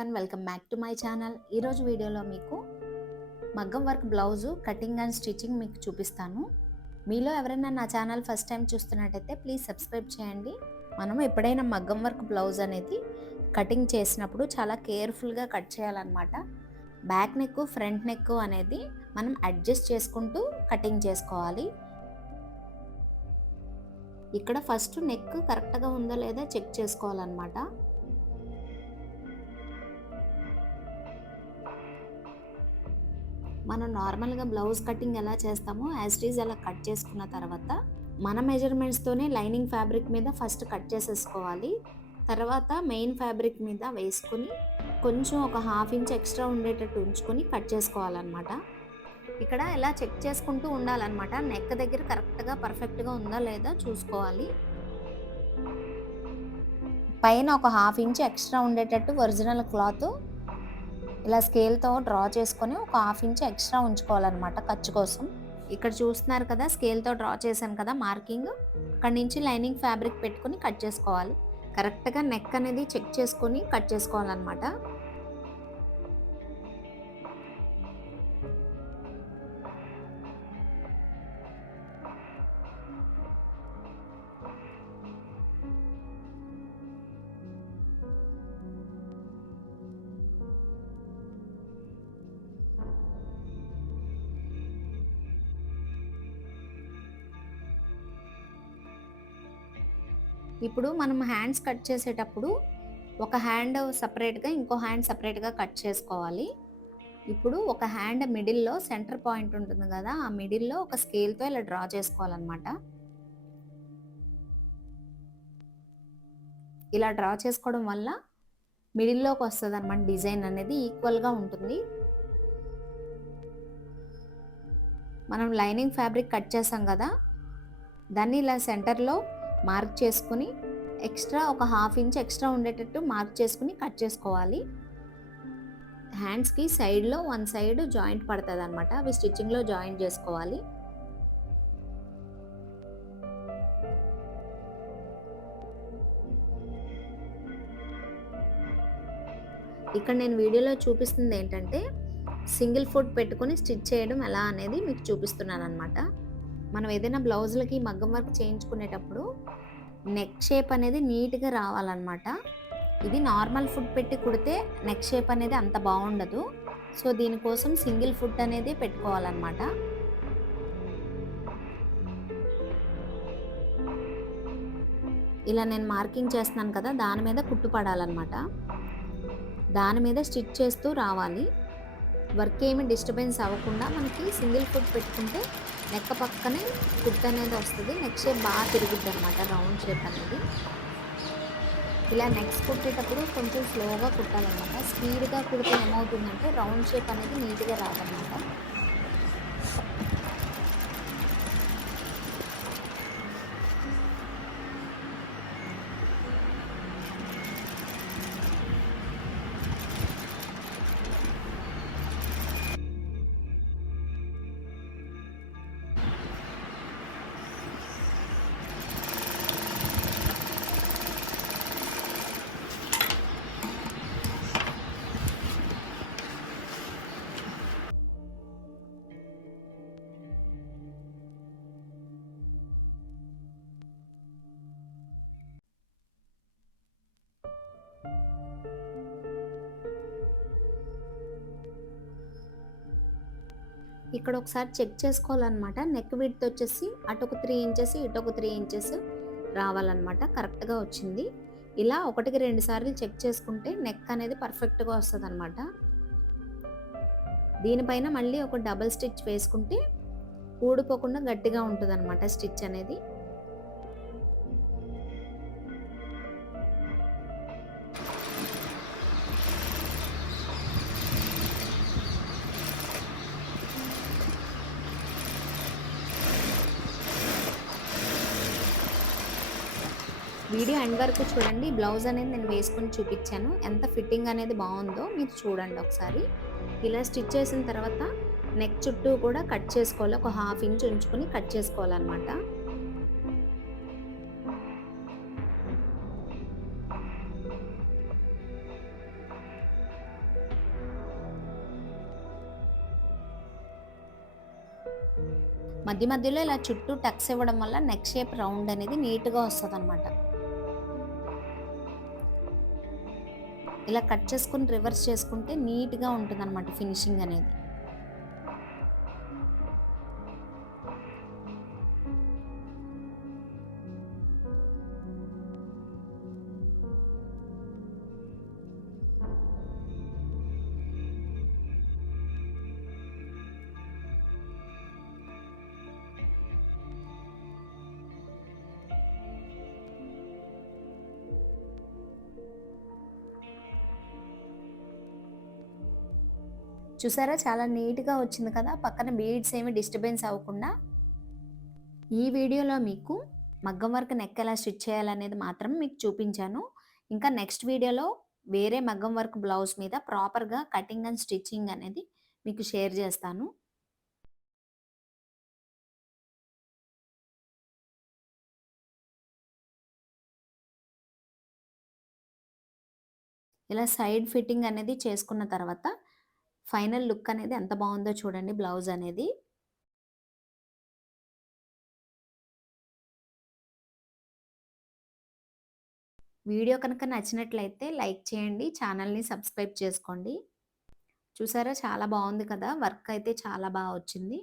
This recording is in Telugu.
Everyone welcome back to my channel ఈరోజు వీడియోలో మీకు మగ్గం work blouse cutting and stitching మీకు చూపిస్తాను. మీలో ఎవరైనా నా ఛానల్ ఫస్ట్ టైం చూస్తున్నట్టయితే ప్లీజ్ సబ్స్క్రైబ్ చేయండి. మనం ఎప్పుడైనా మగ్గం వర్క్ బ్లౌజ్ అనేది కటింగ్ చేసినప్పుడు చాలా కేర్ఫుల్గా కట్ చేయాలన్నమాట. బ్యాక్ నెక్ ఫ్రంట్ నెక్ అనేది మనం అడ్జస్ట్ చేసుకుంటూ కటింగ్ చేసుకోవాలి. ఇక్కడ ఫస్ట్ నెక్ కరెక్ట్గా ఉందో లేదా చెక్ చేసుకోవాలన్నమాట. మనం నార్మల్గా బ్లౌజ్ కటింగ్ ఎలా చేస్తామో యాజ్ ఇట్ ఈజ్ అలా కట్ చేసుకున్న తర్వాత మన మెజర్మెంట్స్తోనే లైనింగ్ ఫ్యాబ్రిక్ మీద ఫస్ట్ కట్ చేసేసుకోవాలి. తర్వాత మెయిన్ ఫ్యాబ్రిక్ మీద వేసుకొని కొంచెం ఒక హాఫ్ ఇంచ్ ఎక్స్ట్రా ఉండేటట్టు ఉంచుకొని కట్ చేసుకోవాలన్నమాట. ఇక్కడ ఇలా చెక్ చేసుకుంటూ ఉండాలన్నమాట. నెక్ దగ్గర కరెక్ట్గా పర్ఫెక్ట్గా ఉందా లేదా చూసుకోవాలి. పైన ఒక హాఫ్ ఇంచ్ ఎక్స్ట్రా ఉండేటట్టు ఒరిజినల్ క్లాత్ ఇలా స్కేల్తో డ్రా చేసుకొని ఒక హాఫ్ ఇంచ్ ఎక్స్ట్రా ఉంచుకోవాలన్నమాట ఖర్చు కోసం. ఇక్కడ చూస్తున్నారు కదా స్కేల్తో డ్రా చేశాను కదా మార్కింగ్ అక్కడి నుంచి లైనింగ్ ఫ్యాబ్రిక్ పెట్టుకొని కట్ చేసుకోవాలి. కరెక్ట్గా నెక్ అనేది చెక్ చేసుకొని కట్ చేసుకోవాలన్నమాట. ఇప్పుడు మనం హ్యాండ్స్ కట్ చేసేటప్పుడు ఒక హ్యాండ్ సపరేట్గా ఇంకో హ్యాండ్ సపరేట్గా కట్ చేసుకోవాలి. ఇప్పుడు ఒక హ్యాండ్ మిడిల్లో సెంటర్ పాయింట్ ఉంటుంది కదా ఆ మిడిల్లో ఒక స్కేల్తో ఇలా డ్రా చేసుకోవాలన్నమాట. ఇలా డ్రా చేసుకోవడం వల్ల మిడిల్లోకి వస్తుంది అనమాట డిజైన్ అనేది ఈక్వల్గా ఉంటుంది. మనం లైనింగ్ ఫ్యాబ్రిక్ కట్ చేసాం కదా దాన్ని ఇలా సెంటర్లో మార్క్ చేసుకుని ఎక్స్ట్రా ఒక హాఫ్ ఇంచ్ ఎక్స్ట్రా ఉండేటట్టు మార్క్ చేసుకుని కట్ చేసుకోవాలి. హ్యాండ్స్కి సైడ్లో వన్ సైడ్ జాయింట్ పడుతుంది అనమాట అవి స్టిచ్చింగ్లో జాయింట్ చేసుకోవాలి. ఇక్కడ నేను వీడియోలో చూపిస్తుంది ఏంటంటే సింగిల్ ఫుట్ పెట్టుకొని స్టిచ్ చేయడం ఎలా అనేది మీకు చూపిస్తున్నాను అనమాట మనం ఏదైనా బ్లౌజులకి మగ్గం వర్క్ చేయించుకునేటప్పుడు నెక్ షేప్ అనేది నీట్గా రావాలన్నమాట. ఇది నార్మల్ ఫుడ్ పెట్టి కుడితే నెక్ షేప్ అనేది అంత బాగుండదు. సో దీనికోసం సింగిల్ ఫుడ్ అనేది పెట్టుకోవాలన్నమాట. ఇలా నేను మార్కింగ్ చేస్తున్నాను కదా దాని మీద కుట్టు పడాలన్నమాట. దాని మీద స్టిచ్ చేస్తూ రావాలి. వర్క్ ఏమి డిస్టర్బెన్స్ అవ్వకుండా మనకి సింగిల్ ఫుడ్ పెట్టుకుంటే నెక్క పక్కనే కుట్ అనేది వస్తుంది. నెక్ షేప్ బాగా తిరుగుద్ది అనమాట రౌండ్ షేప్ అనేది. ఇలా నెక్స్ట్ కుట్టేటప్పుడు కొంచెం స్లోగా కుట్టాలన్నమాట. స్పీడ్గా కుడితే ఏమవుతుందంటే రౌండ్ షేప్ అనేది నీట్గా రాదన్నమాట. ఇక్కడ ఒకసారి చెక్ చేసుకోవాలన్నమాట. నెక్ విడ్త్ వచ్చేసి అటు ఒక త్రీ ఇంచెస్ ఇటు ఒక త్రీ ఇంచెస్ రావాలన్నమాట. కరెక్ట్గా వచ్చింది. ఇలా ఒకటికి రెండు సార్లు చెక్ చేసుకుంటే నెక్ అనేది పర్ఫెక్ట్గా వస్తుంది అనమాట దీనిపైన మళ్ళీ ఒక డబల్ స్టిచ్ వేసుకుంటే ఊడిపోకుండా గట్టిగా ఉంటుంది అనమాట స్టిచ్ అనేది. వీడియో ఎండ్ వరకు చూడండి. బ్లౌజ్ అనేది నేను వేసుకొని చూపించాను. ఎంత ఫిట్టింగ్ అనేది బాగుందో మీరు చూడండి ఒకసారి. ఇలా స్టిచ్ చేసిన తర్వాత నెక్ చుట్టూ కూడా కట్ చేసుకోవాలి. ఒక హాఫ్ ఇంచ్ ఉంచుకొని కట్ చేసుకోవాలన్నమాట. మధ్య మధ్యలో ఇలా చుట్టూ టక్స్ ఇవ్వడం వల్ల నెక్ షేప్ రౌండ్ అనేది నీట్గా వస్తుంది అనమాట ఇలా కట్ చేసుకుని రివర్స్ చేసుకుంటే నీట్గా ఉంటుంది అనమాట ఫినిషింగ్ అనేది. చూసారా? చాలా నీట్గా వచ్చింది కదా? పక్కన బీడ్స్ ఏమి డిస్టర్బెన్స్ అవ్వకుండా. ఈ వీడియోలో మీకు మగ్గం వర్క్ నెక్ ఎలా స్టిచ్ చేయాలనేది మాత్రం మీకు చూపించాను. ఇంకా నెక్స్ట్ వీడియోలో వేరే మగ్గం వర్క్ బ్లౌజ్ మీద ప్రాపర్గా కటింగ్ అండ్ స్టిచ్చింగ్ అనేది మీకు షేర్ చేస్తాను. ఇలా సైడ్ ఫిట్టింగ్ అనేది చేసుకున్న తర్వాత ఫైనల్ లుక్ అనేది ఎంత బాగుందో చూడండి బ్లౌజ్ అనేది. వీడియో కనుక నచ్చినట్లయితే లైక్ చేయండి ఛానల్ని సబ్స్క్రైబ్ చేసుకోండి. చూసారా? చాలా బాగుంది కదా? వర్క్ అయితే చాలా బాగా వచ్చింది.